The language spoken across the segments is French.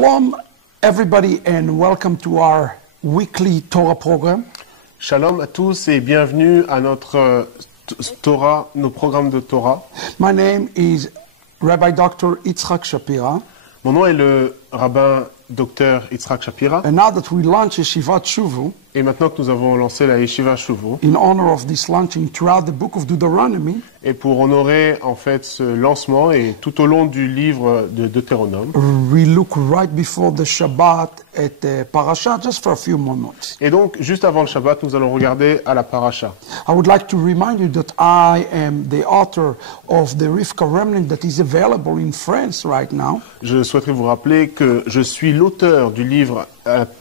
Shalom, everybody, and welcome to our weekly Torah program. Shalom à tous et bienvenue à notre Torah, nos programmes de Torah. My name is Rabbi Dr. Yitzhak Shapira. Mon nom est le rabbin Dr. Yitzhak Shapira. And now that we launch Yeshivat Shuvu, Et maintenant que nous avons lancé la Yeshiva Shuvu, in honor of this launching throughout the book of Deuteronomy, et pour honorer en fait ce lancement et tout au long du livre de Deutéronome, we look right before the Shabbat at the parasha just for a few moments. et donc juste avant le Shabbat, nous allons regarder à la paracha. I would like to remind you that I am the author of the Rivka Remnant that is available in France right now. Je souhaiterais vous rappeler que je suis l'auteur du livre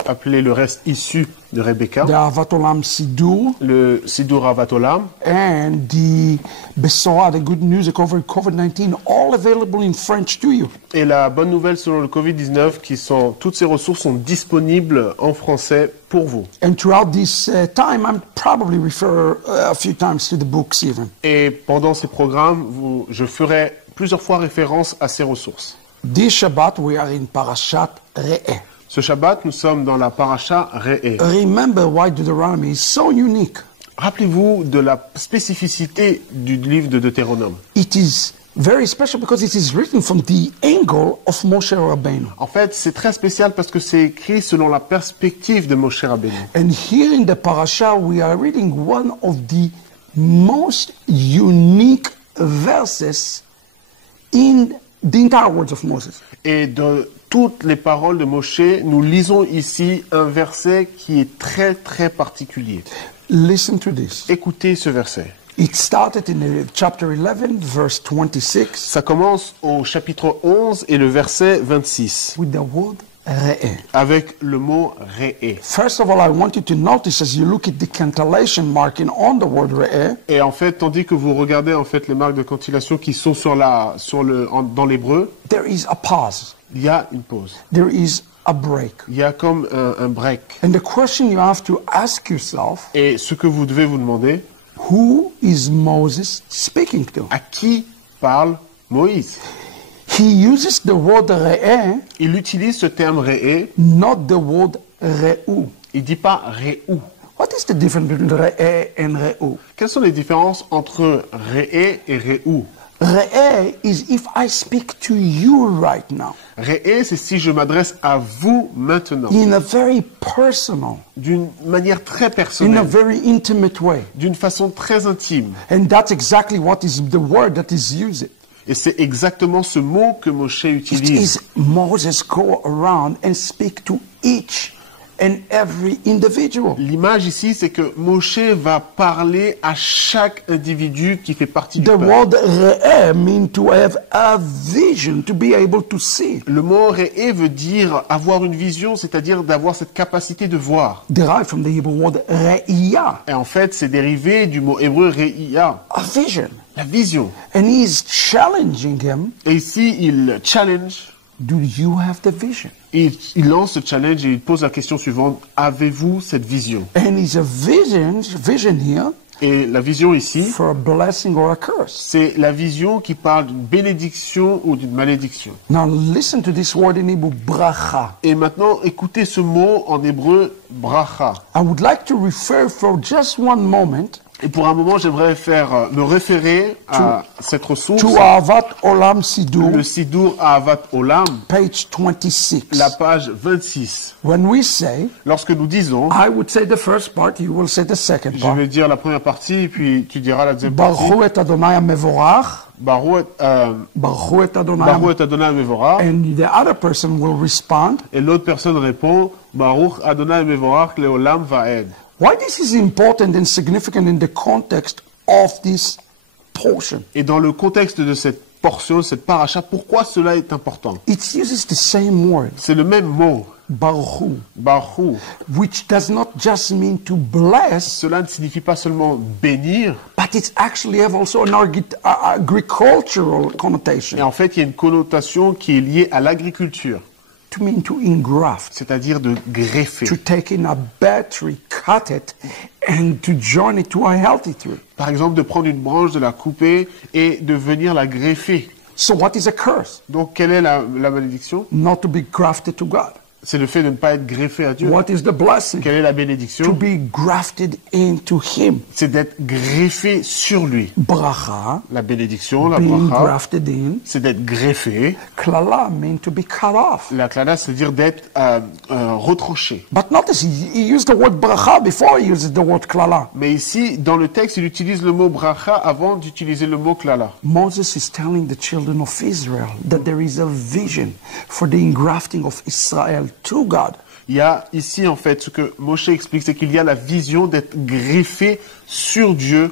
appelé Le reste issu de Rebecca, The Avat Olam Sidur, le Sidur Avat Olam, and the Besorah, the good news over COVID-19, all available in French to you. et la bonne nouvelle selon le Covid-19, toutes ces ressources sont disponibles en français pour vous. And throughout this time, I'm probably refer a few times to the books even. Et pendant ces programmes, je ferai plusieurs fois référence à ces ressources. This Shabbat, we are in Parashat Re'eh. Ce Shabbat, nous sommes dans la paracha Re'eh. Remember why Deuteronomy is so unique. Rappelez-vous de la spécificité du livre de Deutéronome. It is very special because it is written from the angle of Moshe Rabbeinu. En fait, c'est très spécial parce que c'est écrit selon la perspective de Moshe Rabbeinu. And here in the parasha, we are reading one of the most unique verses in the entire words of Moses. Et de toutes les paroles de Moshe, nous lisons ici un verset qui est très très particulier. Listen to this. Écoutez ce verset. It started in chapter 11, verse 26, Ça commence au chapitre 11 et le verset 26, with the word Re'eh. avec le mot Re'eh. First of all, I want you to notice as you look at the cantillation marking on the word Re'eh, Et en fait, tandis que vous regardez en fait les marques de cantillation qui sont dans l'hébreu, there is a pause. il y a une pause. There is a break. Il y a comme un break. And the question you have to ask yourself, Et ce que vous devez vous demander, who is Moses speaking to? à qui parle Moïse? He uses the word Re'eh, Il utilise ce terme Re'eh, not the word Re'u. il dit pas Re'u. What is the difference between Re'eh and Re'u? Quelles sont les différences entre Re'eh et Re'u? Re'eh is if I speak to you right now, Re'eh, c'est si je m'adresse à vous maintenant, in a very personal, d'une manière très in a personnelle, very intimate way. d'une façon très intime. And that's exactly what is the word that is used. Et c'est exactement ce mot que Moshe It utilise. is Moses go around and speak to each and every individual. L'image ici, c'est que Moshe va parler à chaque individu qui fait partie du The peuple. word Re'eh means to have a vision, to be able to see. Le mot Re'eh veut dire avoir une vision, c'est-à-dire d'avoir cette capacité de voir. Derived from the Hebrew word Re'iyah, Et en fait, c'est dérivé du mot hébreu Re'iyah, a vision. la vision. And he is challenging him, Et ici, il challenge, do you have the vision? il lance ce challenge et il pose la question suivante, avez-vous cette vision? And it's a vision here Et la vision ici, for a blessing or a curse. c'est la vision qui parle d'une bénédiction ou d'une malédiction. Now listen to this word in Hebrew, bracha. Et maintenant, écoutez ce mot en hébreu, bracha. I would like to refer for just one moment Et pour un moment, j'aimerais me référer à cette ressource, to Avat Olam Sidur, le Sidur Ahavat Olam, page 26. la page 26. When we say, Lorsque nous disons, I would say the first part, you will say the second je part. vais dire la première partie, puis tu diras la deuxième partie. Baruch et Adonai Mevorach. Baruch Baruch et Adonai. et Adonai Mevorach. And the other person will respond, Et l'autre personne répond, Baruch Adonai Mevorach Leolam Vaed. why this is important and significant in the context of this portion. Et dans le contexte de cette portion, cette paracha, pourquoi cela est important? It uses the same word, C'est le même mot, Baruch, Baruch. which does not just mean to bless, Cela ne signifie pas seulement bénir, but it actually have also an agricultural connotation, et en fait, il y a une connotation qui est liée à l'agriculture, to mean to engraft, c'est-à-dire de greffer. to take in a bad tree, cut it, and to join it to a healthy tree. Par exemple, de prendre une branche, de la couper et de venir la greffer. So what is a curse? Donc, quelle est la malédiction? Not to be grafted to God. C'est le fait de ne pas être greffé à Dieu. What is the blessing? Quelle est la To bénédiction? be grafted into Him. C'est d'être greffé sur lui. Bracha, La bénédiction, la being bracha, grafted in. c'est d'être greffé. Klala mean to be cut off. La klala, c'est-à-dire d'être retranché. But notice, he used the word bracha before he uses the word klala. Mais ici, dans le texte, il utilise le mot bracha avant d'utiliser le mot klala. Moses is telling the children of Israel that there is a vision for the engrafting of Israel to God. Il y a ici, en fait, ce que Moshe explique, c'est qu'il y a la vision d'être greffé sur Dieu,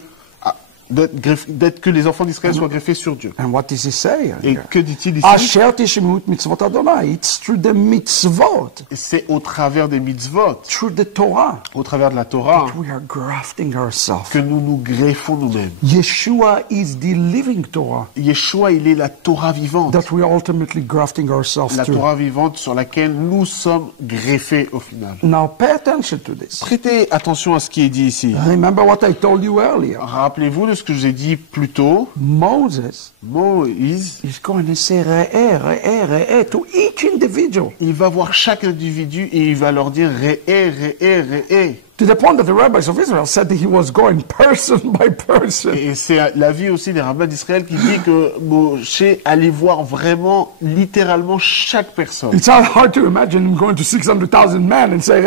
d'être que les enfants d'Israël soient greffés sur Dieu. And what does he say? Et que dit-il ici? Asher tishmut mitzvot Adonai. It's through the mitzvot, C'est au travers des mitzvot, through the Torah, au travers de la Torah, we are grafting ourselves. que nous nous greffons nous-mêmes. Yeshua is the living Torah Yeshua, il est la Torah vivante. that we are ultimately grafting ourselves La to. Torah vivante sur laquelle nous sommes greffés au final. Now pay attention to this. Prêtez attention à ce qui est dit ici. Remember what I told you earlier. Rappelez-vous de ce que je vous ai dit plus tôt. Moses Moïse, is going to say re'eh to each individual. il va voir chaque individu et il va leur dire Re'eh, Re'eh, Re'eh. To the point that the rabbis of Israel said that he was going person by person. Et c'est l'avis aussi des rabbins d'Israël qui dit que Moshe allait voir vraiment, littéralement, chaque personne. It's hard to imagine him going to 600,000 men and say,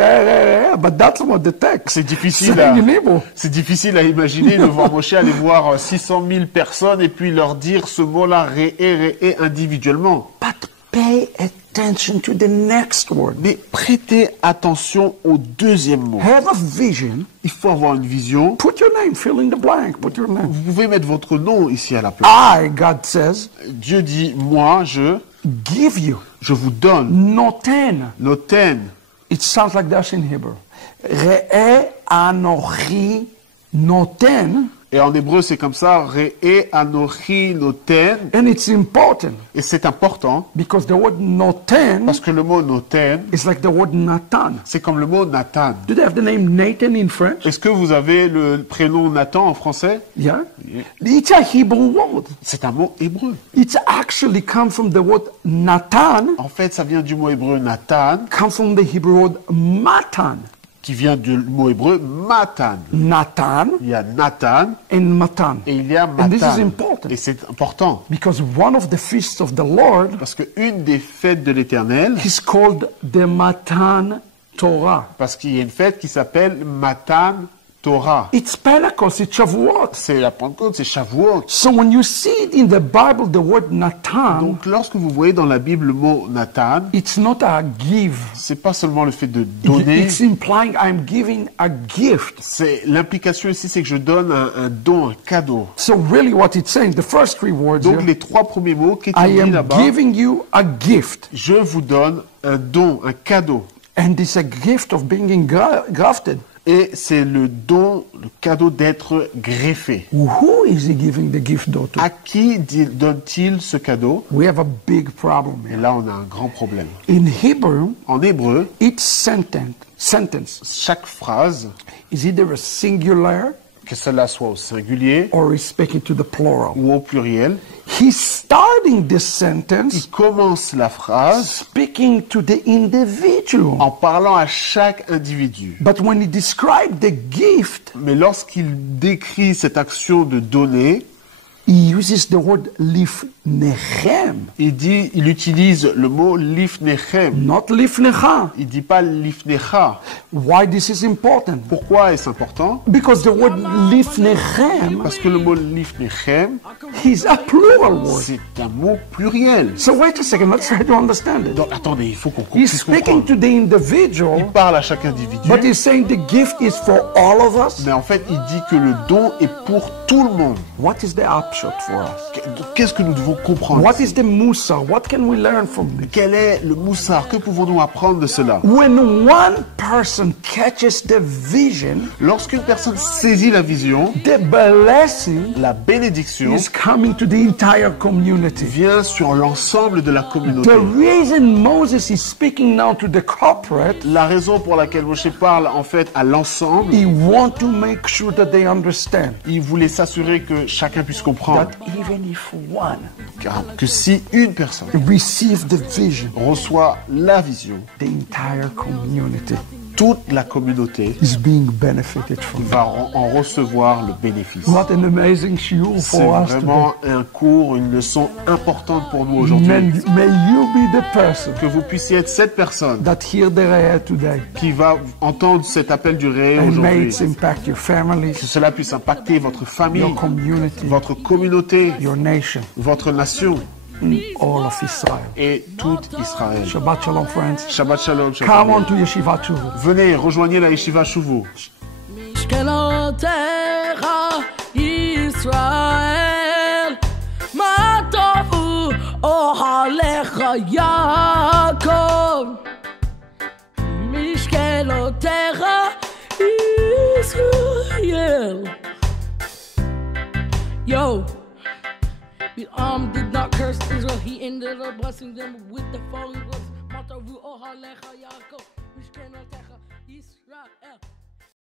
but that's what the text C'est difficile saying in Hebrew. c'est difficile à imaginer de voir Moshe aller voir 600 000 personnes et puis leur dire ce mot-là, Re'eh, Re'eh, individuellement. But pay attention to the next word. Mais prêtez attention au deuxième mot. Have a vision. Il faut avoir une vision. Put your name, fill in the blank, put your name. Vous pouvez mettre votre nom ici à la place. I, God says, Dieu dit, moi, give you je vous donne noten. noten. It sounds like that in Hebrew. Re'eh anochi noten. Et en hébreu, c'est comme ça, Re'eh anochi noten. And it's important Et c'est important, because the word noten parce que le mot noten, is like the word Nathan. c'est comme le mot Nathan. Do they have the name Nathan in French? Est-ce que vous avez le prénom Nathan en français? Yeah. It's a Hebrew word. C'est un mot hébreu. It's actually come from the word Nathan, En fait, ça vient du mot hébreu Nathan, come from the Hebrew word Matan. qui vient du mot hébreu Matan. Nathan Il y a Nathan and Matan. et il y a And this is Matan. important Et c'est important, because one of the feasts of the Lord parce qu'une des fêtes de l'Éternel, is called the Matan Torah. parce qu'il y a une fête qui s'appelle Matan Torah. It's Pentecost, it's Shavuot. C'est la Pentecôte, c'est Shavuot. So when you see it in the Bible, the word Nathan, Donc lorsque vous voyez dans la Bible le mot Nathan, it's not a give. c'est pas seulement le fait de donner, It's implying I'm giving a gift. c'est l'implication ici, c'est que je donne un don, un cadeau. So really what it's saying, the first three words Donc here, les trois premiers mots qui I dit am là-bas, giving you a gift. je vous donne un don, un cadeau. And it's a gift of being grafted. Et c'est le don, le cadeau d'être greffé. Who is he giving the gift though to? À qui donne-t-il ce cadeau? We have a big problem Et here. là, on a un grand problème. In Hebrew, En hébreu, each sentence chaque phrase, is either a singular que cela soit au singulier or is speaking to the plural. ou au pluriel, He's starting this sentence il commence la phrase speaking to the individual. en parlant à chaque individu. But when he described the gift, Mais lorsqu'il décrit cette action de donner, he uses the word lifnechem, il utilise le mot lifnechem. not lifnecha. Il dit pas lifnecha. Why this is important? Pourquoi est-ce important? Because the word lifnechem Parce que le mot lifnechem, is a plural word. c'est un mot pluriel. So wait a second, let's try to understand it. Donc, attendez, il faut qu'on He's puisse speaking comprendre. to the individual, Il parle à chaque individu, but he's saying the gift is for all of us. mais en fait, il dit que le don est pour tout le monde. What is the upshot for us? Qu'est-ce que nous devons comprendre? What is the musa? What can we learn from this? Quel est le moussard? Que pouvons-nous apprendre de cela? When one person catches the vision, Lorsqu'une personne saisit la vision, the blessing la bénédiction is coming to the entire community. vient sur l'ensemble de la communauté. The reason Moses is speaking now to the corporate, La raison pour laquelle Moshe parle en fait à l'ensemble, he wants to make sure that they understand il voulait s'assurer que chacun puisse comprendre that even if one que si une personne receives the vision, reçoit la vision, the entire community toute la communauté is being benefited from it. va en recevoir le bénéfice. What an amazing shiur C'est for us today. vraiment un cours, une leçon importante pour nous aujourd'hui. May you be the person Que vous puissiez être cette personne that hear the Re'eh today, qui va entendre cet appel du réel and may aujourd'hui. it impact your Que families, cela puisse impacter votre famille, your community, votre communauté, your nation, votre nation all of Israel. et tout Israël. Shabbat shalom, friends. Shabbat shalom. Shabbat Come shalom. on to Yeshiva Tshuva. Venez, rejoignez la Yeshiva Shuvu. משכנותיך ישראל, מה טובו אוהליך יעקב. משכנותיך ישראל. Yo, Bilam did not curse Israel, he ended up blessing them with the following words. מה טובו אוהליך יעקב, משכנותיך ישראל.